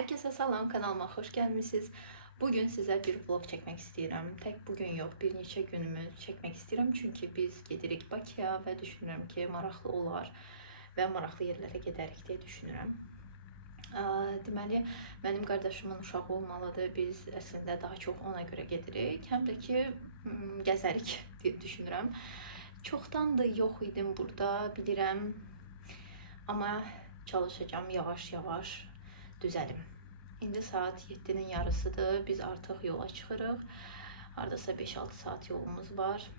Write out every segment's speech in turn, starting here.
Herkese salam, kanalıma hoş gelmişsiniz. Bugün size bir vlog çekmek istiyorum. Tek bugün yok, bir neçə günümü çekmek istiyorum. Çünkü biz gedirik Bakıya ve düşünürüm ki maraqlı olar ve maraqlı yerlere gedərik diye düşünürüm. Deməli, mənim qardaşımın uşağı olmalıdır. Biz əslində daha çox ona görə gedirik. Həm də ki, gəzərik diye düşünürüm. Çoxdandır yox idim burada, bilirəm. Amma çalışacağım yavaş-yavaş düzəlim. İndi saat 7'nin yarısıdır. Biz artıq yola çıxırıq. Hardasa 5-6 saat yolumuz var.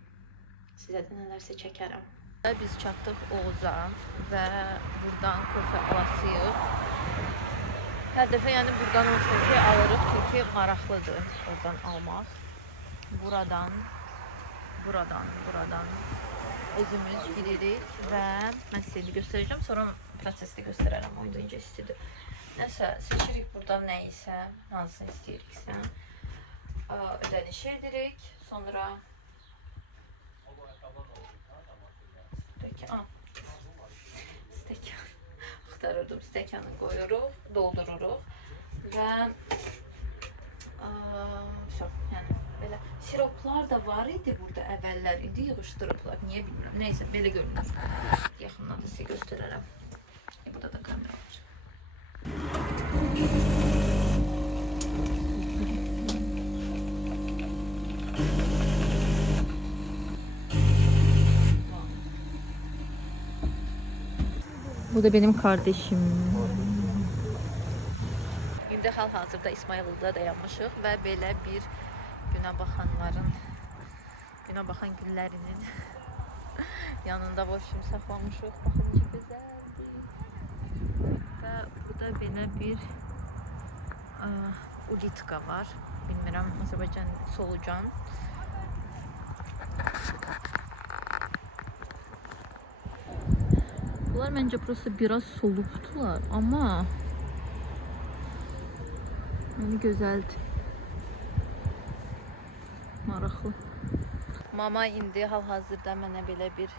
Sizə də nələrsə çəkərəm. Biz çatdıq Oğuza və buradan kofe alasıyıq. Hər dəfə yəni buradan olsa ki alırıq çünki maraqlıdır oradan almaq. Buradan özümüz gidirik və mən sizə göstərəcəm. Sonra prosesdə göstərərəm. Oyunda öncə istidir. Nəsə seçirik buradan nəysə, hansını istəyiriksə. Ödəniş edirik. Sonra stəkan axtarırdım. Stəkanı qoyuruq, doldururuq və yəni belə siroplar da var idi burada əvvəllər. İndi yığışdırıblar. Niyə bilmirəm. Nəysə belə görünür. Yaxından da sizə göstərərəm. Burada da kamera var. Bu da benim kardeşim. İndi hal-hazırda İsmayıllı'da dayanmışıq və belə bir günə baxan güllərinin yanında boş saxlamışıq. Baxın necə gözəldir. Və bu da belə bir ulitka var. Bilmirəm, Azərbaycan solucan. Bunlar bence burası biraz soluktular ama yani güzeldi. Maraqlı. Mama indi hal-hazırda mənə belə bir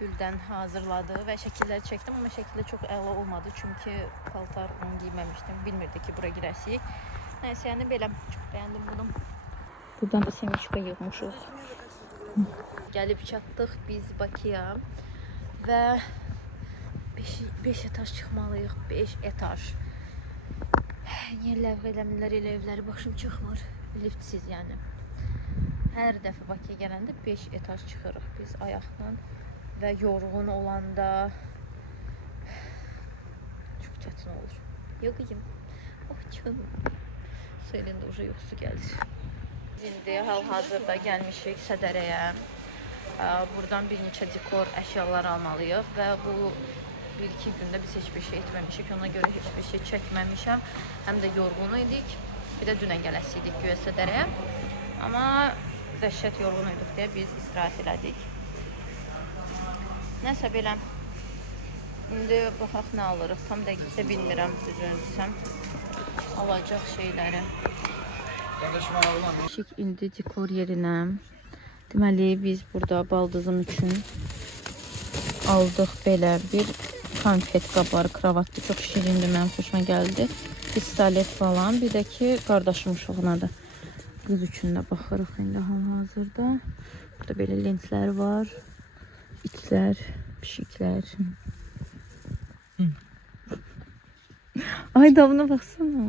güldən hazırladı və şəkillər çəkdim, amma şəkillər çox əla olmadı çünki paltar onu giyməmişdim. Bilmirdi ki bura girəsiyik. Nəysə, yəni belə çox bəyəndim bunu. Buradan da semiçka yığmışıq. Gəlib çatdıq biz Bakıya və 5 etaj çıxmalıyıq. 5 etaj. Niyə ləğv eləmirlər elə evləri, başım çıxmır. Liftsiz yəni. Hər dəfə Bakıya gələndə 5 etaj çıxırıq biz ayaqla və yorğun olanda çox çətin olur. Yoxuyum. Oh canım. Söyləyəndə uca yoxsu gəlir. İndi hal-hazırda gəlmişik Sədərəyə. Buradan bir neçə dekor əşyalar almalıyıq və bu 1-2 gündə biz heç bir şey etməmişik. Ona görə heç bir şey çəkməmişəm. Həm də yorğun idik. Bir də dünən gələsiydik güya Sədərəyə. Amma dəhşət yorğun idik deyə biz istirahət elədik. Nəsə belə. İndi baxaq nə alırıq. Tam dəqiqdə bilmirəm düzünü desəm. Alacaq şeyləri. İndi dekor yerinə. Deməli biz burada baldızım üçün aldıq belə bir konfet qabları, kravatlı, çox şirindir, mənim xoşuma gəldi. Pistolet falan, bir də ki qardaşım uşağınadır. Qız üçün də baxırıq indi hal-hazırda. Burada belə lentlər var, itlər, pişiklər. Ay da buna baxsana.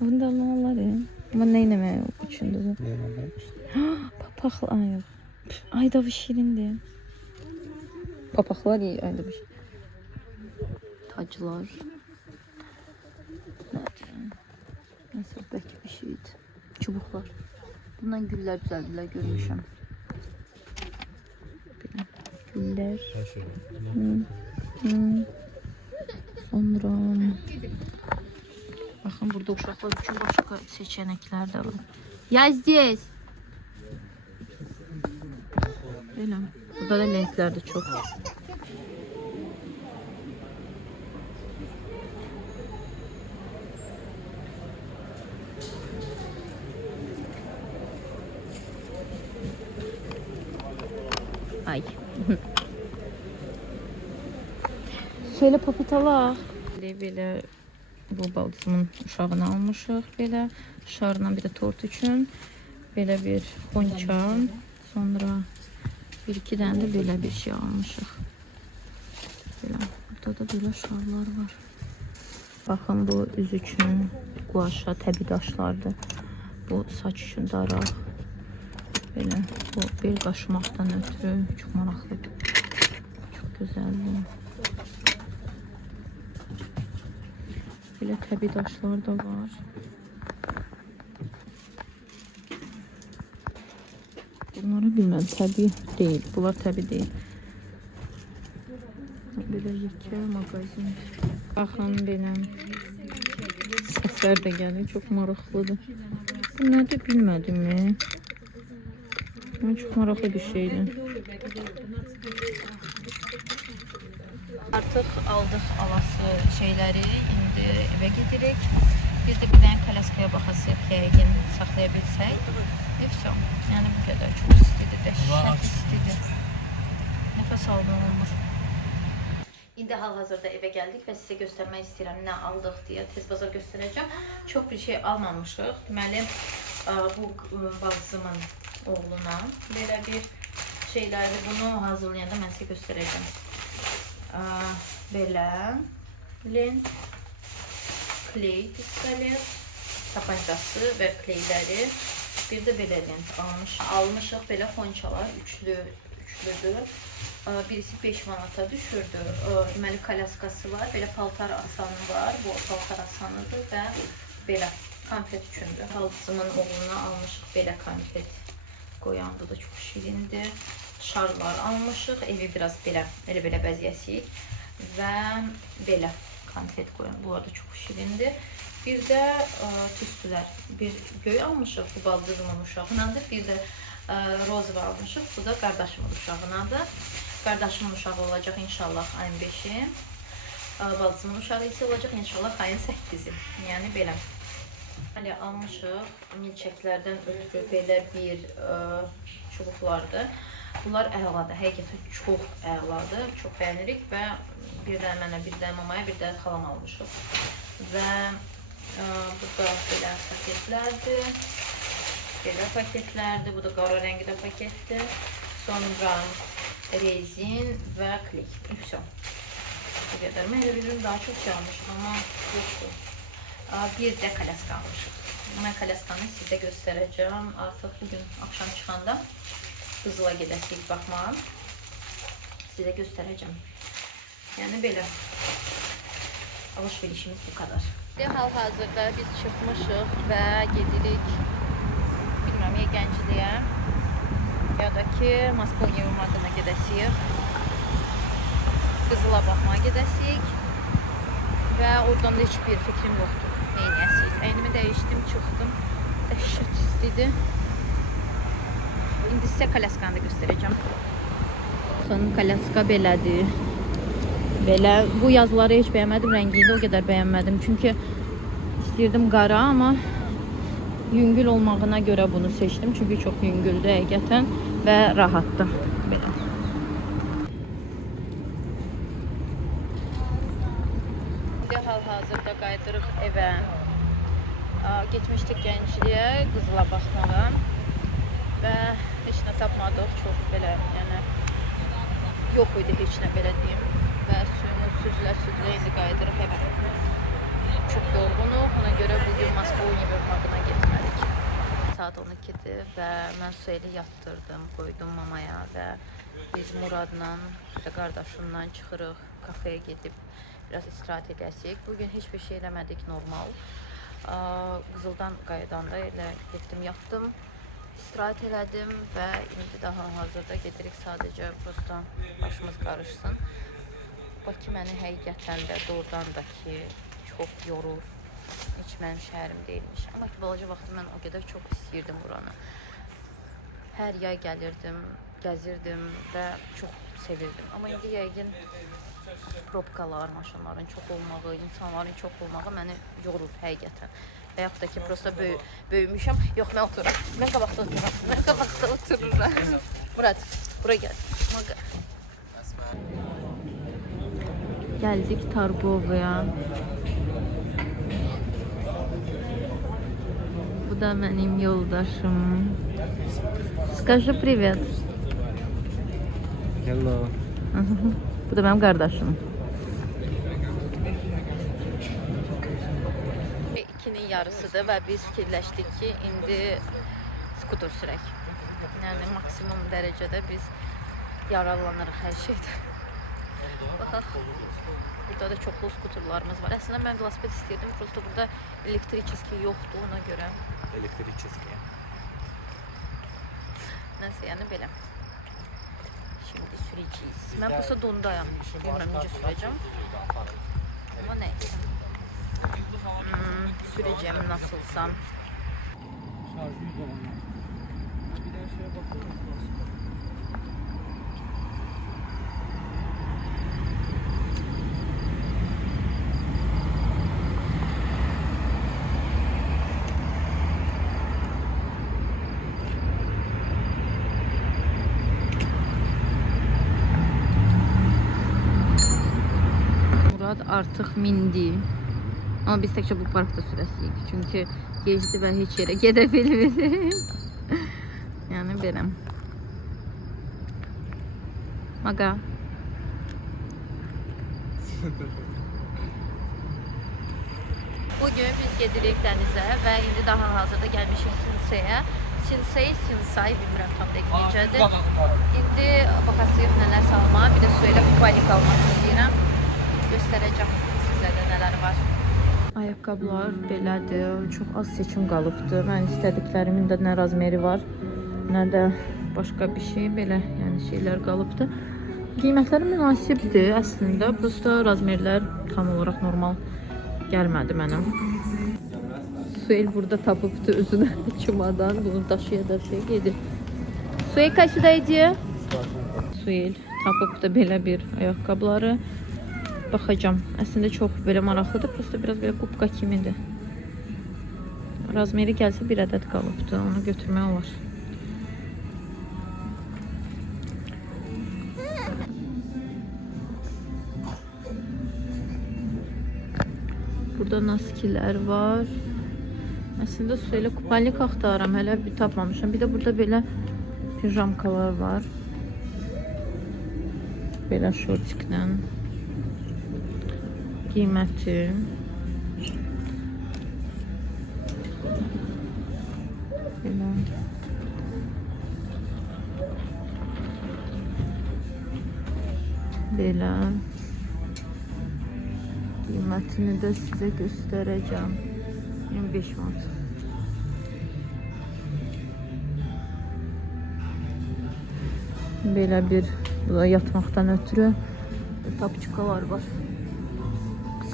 Bunu da almalar ya. Ama nə eləmək üçündür bu? Papaqlı, ay yox. Ay da bu şirindir. Papaqlar iyi, ay da bu şirin. Taclar. Nasıl belki bir şeydi. Çubuklar. Bundan güller düzəldilər, görmüşəm. Güller. Sonra bakın burada uşaqlar üçün başqa seçeneklər də var. Ya здесь. Belə. Burada da lentlər də çox. Ay. Şöyle popitalar. Böyle bu baldızımın uşağını almışıq. Belə şarla bir də tort üçün. Belə bir xonça. Sonra bir-iki dənə də belə bir şey almışıq. Belə, burada da belə şarlar var. Baxın, bu üz üçün guaşa təbii daşlardır. Bu saç üçün daraq. Belə, bu bel qaşımaqdan ötürü çox maraqlıdır. Çox gözəldir. Belə təbii daşlar da var. Bunları bilmem, təbii deyil. Bunlar təbii deyil. Belə yekə mağazin. Baxın, belə səslər də gəlir. Çox maraqlıdır. Bu nədir bilmədim mi? Çox maraqlı bir şeydir. Artıq aldıq alası şeyləri. İndi evə gedirik. Bir də bir dənə kalaskaya baxasıq, yəqin saxlaya bilsək. Və все. Yəni bu qədər. Çox istidir, dəhşət istidir. Nəfəs almaq olmur. İndi hal-hazırda evə gəldik və sizə göstərmək istəyirəm nə aldıq deyə. Tez bazar göstərəcəm. Çox bir şey almamışıq. Deməli, bu bacımın oğluna belə bir şeylərdir. Bunu hazırlayanda mən sizə göstərəcəm. Belə lent, kley pistolet, tapancası və kleyləri, bir də belə lent almışıq. Belə xonçalar üçlüdür. Birisi 5 manata düşürdü. Deməli kalaskası var, belə paltar asanı var. Bu paltar asanıdır və belə konfet üçündür. Baldızımın oğluna almışıq belə konfet qoyandı da çox şirindir. Şarlar almışıq. Evi biraz belə bəzəyəsik və belə konfet qoyan. Bu arada çox şirindir. Bir də tüstülər. Bir göy almışıq, bu baldızımın uşağınadır. Bir də rozva almışıq. Bu da qardaşımın uşağınadır. Qardaşımın uşağı olacaq inşallah ayın 5-i. Baldızımın uşağı isə olacaq inşallah ayın 8-i. Yəni belə. Hələ almışıq milçəklərdən ötürü belə bir çubuqlardır. Bunlar əladır, həqiqətən çox əladır, çox bəyənirik və bir də mənə, bir də mamaya, bir də xalam almışıq. Və burada belə paketlərdir, bu da qara rəngdə paketdir. Sonra rezin və kley. Yüksək. Bu qədər. Mən elə bilirim, daha çox şey almışıq, amma yoxdur. Bir də kalaska almışıq. Mən kalaskanı sizə göstərəcəm. Artıq bugün axşam çıxanda Qızıla gedəsik baxmağa. Sizə göstərəcəm. Yəni belə. Alışverişimiz bu kadar. Hal-hazırda biz çıxmışıq və gedirik, bilmirəm, ya Gəncliyə, ya da ki Moskva Yevmağına gedəsik. Qızıla baxmağa gedəsik və oradan da heç bir fikrim yoxdur. Neynəyəsik? Əynimi dəyişdim, çıxdım. Dəhşət istidir. İndi sizə kalaskanı da göstərəcəm. Baxın, kalaska belədir. Belə, bu yazıları heç bəyənmədim, rəngini də o qədər bəyənmədim. Çünki istəyirdim qara, amma yüngül olmağına görə bunu seçdim. Çünki çox yüngüldür həqiqətən və rahatdır. Belə. İndi hal-hazırda qayıdırıq evə. Getmişdik Gəncliyə, Qızıla baxmağa və heç nə tapmadıq. Çox belə, yəni yox idi heç nə, belə deyim. Və suyunu süzlə indi qayıdırıq evə. Çox yorğunuq, ona görə bugün Moskva Yevmağına getmədik. Saat 12-dir və mən Süheyli yatdırdım, qoydum mamaya və biz Muradla və qardaşımla çıxırıq, kafeyə gedib biraz istirahət edəsik. Bugün heç bir şey eləmədik, normal. Qızıldan qaydanda elə getdim, yatdım, istirahət elədim və indi daha hazırda gedirik, sadəcə prosta başımız qarışsın. Bakı məni həqiqətən də doğrudan da ki çox yorur. Heç mənim şəhərim deyilmiş. Amma ki balaca vaxtı mən o qədər çox istəyirdim buranı. Hər yay gəlirdim, gəzirdim və çox sevirdim. Amma indi yəqin probkalar, maşınların çox olmağı, insanların çox olmağı məni yorur həqiqətən. Və yaxud da ki prosta böyümüşəm. Yox, mən otururam. Mən qabaqda otururam. Murad, buraya gəl. Gəldik Targovaya. Bu da benim yoldaşım. Скажи привет. Hello. Bu da benim kardeşim. İkinin yarısıdır ve biz fikirləşdik ki, indi skuter sürək. Yəni maksimum dərəcədə biz yaralanırıq hər şeydə. Baxaq. Burada da çoxlu skuterlarımız var. Əslində mən velosiped istəyirdim, prosto burada elektrический yoxdur ona görə. Elektrический. Nəsə, yəni belə. Şimdi sürəcəyik. Mən prosto dondayam. Bilməm necə sürəcəm. Amma nəysə. Sürəcəm nasılsam. Murad artıq mindi. Ama biz təkcə bu parkda sürəsiyik. Çünki gecdi və heç yerə gedə bilmirik. Yəni belə. Maga. Bugün biz gedirik dənizə və indi daha hazırda gəlmişik Sinsay'a. Sinsay, bilmirəm tam dəqiq necədir. İndi baxasıyıq nələr salmağa, bir də su ilə kupanik almaq istəyirəm. Göstərəcəm sizə də nələr var. Ayaqqabılar belədir. Çox az seçim qalıbdı. Mən istədiklərimin də nə razmeri var, nə də başqa bir şey belə, yəni şeylər qalıbdı. Qiymətləri münasibdir əslində. Prosta razmerlər tam olaraq normal gəlmədi mənim. Suel burada tapıbdı özünə çumadan. Bunu daşıya gedir. Suel kaçdaydı? Suel tapıbdı belə bir ayaqqabıları. Baxacağım. Əslində çox belə maraqlıdır. Prosta biraz belə kubka kimidir. Razmeri gəlsə bir ədəd qalıbdı. Onu götürmək olar. Burada naskilər var. Əslində Suelə kupalik axtarıram. Hələ bir tapmamışam. Bir də burada belə pijamkalar var. Belə şortiklə. Qiyməti belə belə qiymətini də sizə göstərəcəm. 25 manat. Belə bir yatmaqdan ötürü tapçıqalar var.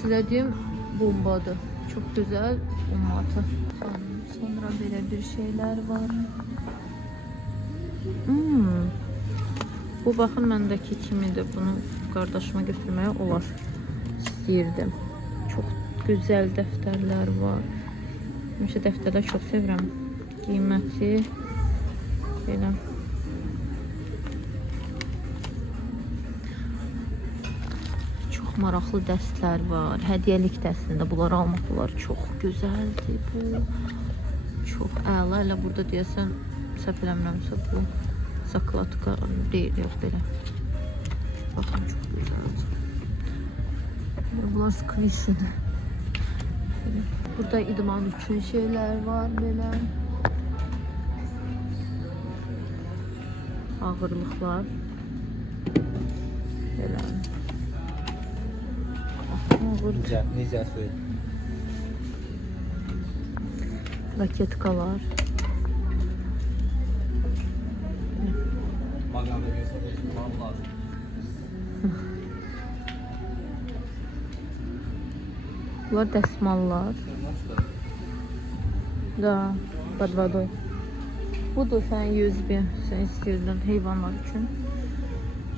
Silədiyim bombadır. Çox gözəl bombatı. Sonra belə bir şeylər var. Bu baxın məndəki kimidir. Bunu qardaşıma götürməyə olar. İstəyirdim. Çox gözəl dəftərlər var. Həmişə dəftərlər çox sevirəm. Qiyməti belə. Maraqlı dəstlər var. Hədiyyəlik dəstində bunları almaq olar. Çox gözəldir bu. Çox əla. Elə burada deyəsən səhv eləmirəmsə bu zakladka deyil, yox belə. Baxın çox gözəldir. Bunlar squishidir. Burada idman üçün şeylər var belə. Ağırlıqlar. Belə. Necə söyle. Raketkalar. Bunlar dəsmallar. Da, под водой. Budur sən 100 bin, sən istəyirdin heyvanlar üçün.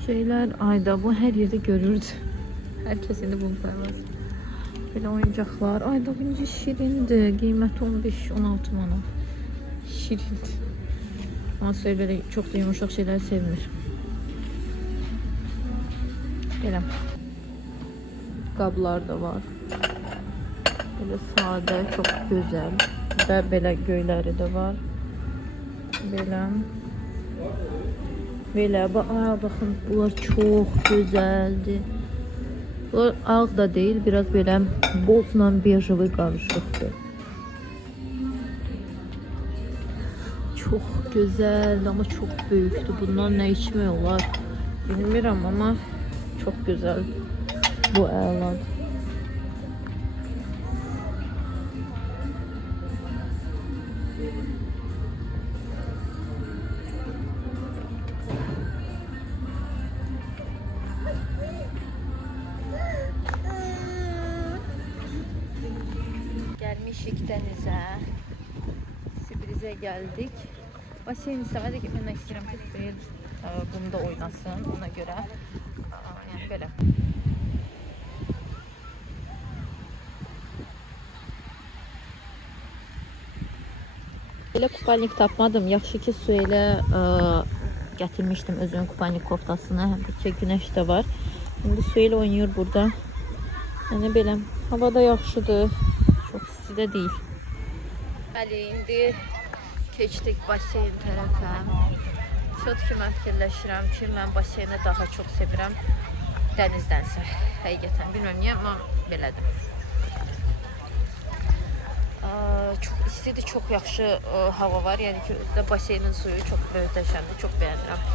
Şeylər, ayda bu hər yerdə görürdü. Herkes indi bunu koyamaz. Böyle oyuncaklar. Ay da bunca şirindi. Qiyməti 15-16 manat. Şirindi. Ama böyle çok da yumuşak şeyler sevmir. Belə. Qablar da var. Belə sadə, çox gözəl. Və belə göyləri də var. Belə. Belə, baxın, bunlar çox gözəldir. Bunlar ağ da deyil, biraz belə bozla bejli qarışıqdır. Çox gözəl, amma çox böyükdür. Bundan nə içmək olar bilmirəm, amma çox gözəl. Bu əladır. Gelmişik denize. Sibriz'e geldik. Baseyin istemedi ki ben istiyorum ki Süheyl bunda oynasın ona göre. Yani böyle. Belə kupalnik tapmadım. Yaxşı ki Süheyl'e gətirmişdim özünün kupalnik koftasını. Həm də ki güneş də var. Şimdi Süheyl oynuyor burada. Yəni belə havada yaxşıdır. Çox isti də deyil. Bəli, indi keçdik baseyn tərəfə. Çox ki mən fikirləşirəm ki, mən baseyni daha çox sevirəm dənizdənsə. Həqiqətən bilmirəm niyə, amma belədir. Çox istidir, çox yaxşı hava var. Yəni ki, baseynin suyu çox möhtəşəmdir, çox bəyənirəm.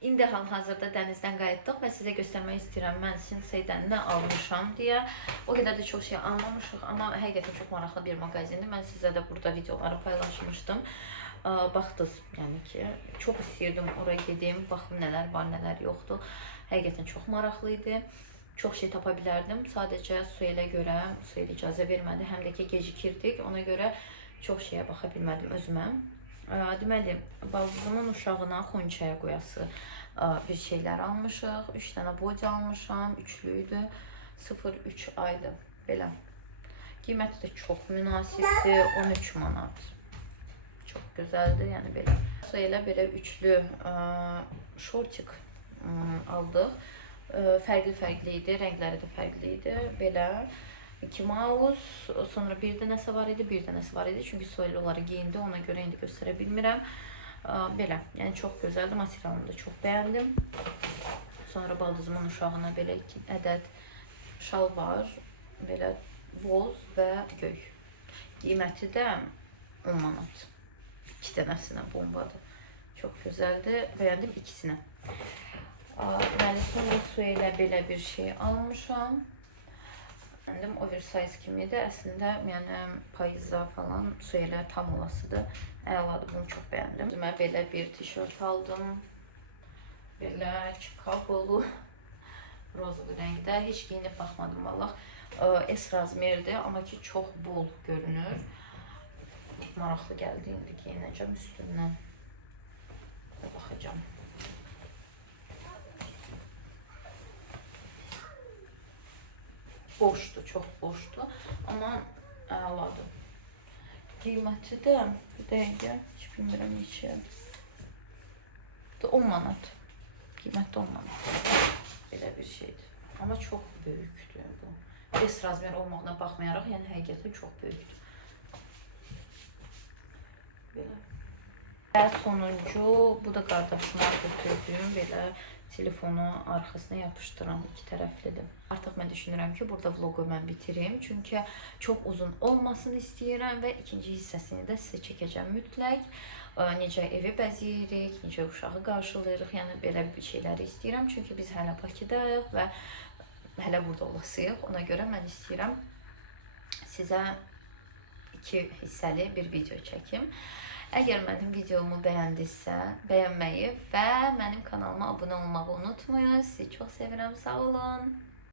İndi hal-hazırda dənizdən qayıtdıq və sizə göstərmək istəyirəm mən Sinseydən nə almışam deyə. O qədər də çox şey almamışıq, amma həqiqətən çox maraqlı bir mağazindir. Mən sizə də burada videoları paylaşmışdım. Baxdınız, yəni ki, çox istəyirdim oraya gedim, baxım nələr var, nələr yoxdur. Həqiqətən çox maraqlı idi. Çox şey tapa bilərdim. Sadəcə Süheyl'ə görə, Süheyl icazə vermədi, həm də ki gecikirdik. Ona görə çox şeyə baxa bilmədim özümə. Deməli, baldızımın uşağına xonçaya qoyası bir şeylər almışıq. 3 dənə body almışam, üçlüydü, 0-3 aydı. Belə. Qiyməti də çox münasibdir, 13 manat. Çox gözəldir, yəni belə. Süheylə belə üçlü şortik aldıq. Fərqli idi, rəngləri də fərqli idi. Belə. Mickey Mouse, sonra bir də nəsə var idi, bir də nəsə var idi. Çünki Süheyl onları geyindi, ona görə indi göstərə bilmirəm. Belə, yəni çox gözəldir, materialını da çox bəyəndim. Sonra baldızımın uşağına belə 2 ədəd şal var. Belə boz və göy. Qiyməti də 10 manat. 2 dənəsinə bombadır. Çox gözəldir, bəyəndim ikisinə. Deməli, sonra Süheylə belə bir şey almışam. Oversize kimidir. Əslində, yəni payızda falan Süheylə tam olasıdır. Əladır, bunu çox bəyəndim. Özümə belə bir tişört aldım. Belə Chicago'lu rozlu rəngdə. Heç giyinib baxmadım vallah. S razmerdir, amma ki çox bol görünür. Maraqlı gəldi, indi giyinəcəm üstündən. Baxacağım. Boşdur, çox boşdur, amma əladır. Qiyməti də, bir dəqiqə, heç bilmirəm neçədir. 10 manat. Qiyməti 10 manat. Belə bir şeydir. Amma çox böyükdür bu. S razmer olmağına baxmayaraq, yəni həqiqətən çox böyükdür. Belə. Və sonuncu, bu da qardaşıma götürdüyüm belə telefonu arxasına yapışdıran 2 tərəflidir. Artıq mən düşünürəm ki, burada vlogu mən bitirim. Çünki çox uzun olmasını istəyirəm və ikinci hissəsini də sizə çəkəcəm mütləq. Necə evi bəzəyirik, necə uşağı qarşılayırıq, yəni belə bir şeyləri istəyirəm. Çünki biz hələ Bakıdayıq və hələ burada olasıyıq. Ona görə mən istəyirəm sizə 2 hissəli bir video çəkim. Əgər mənim videomu bəyəndinizsə, bəyənməyi və mənim kanalıma abunə olmağı unutmayın. Sizi çox sevirəm, sağ olun.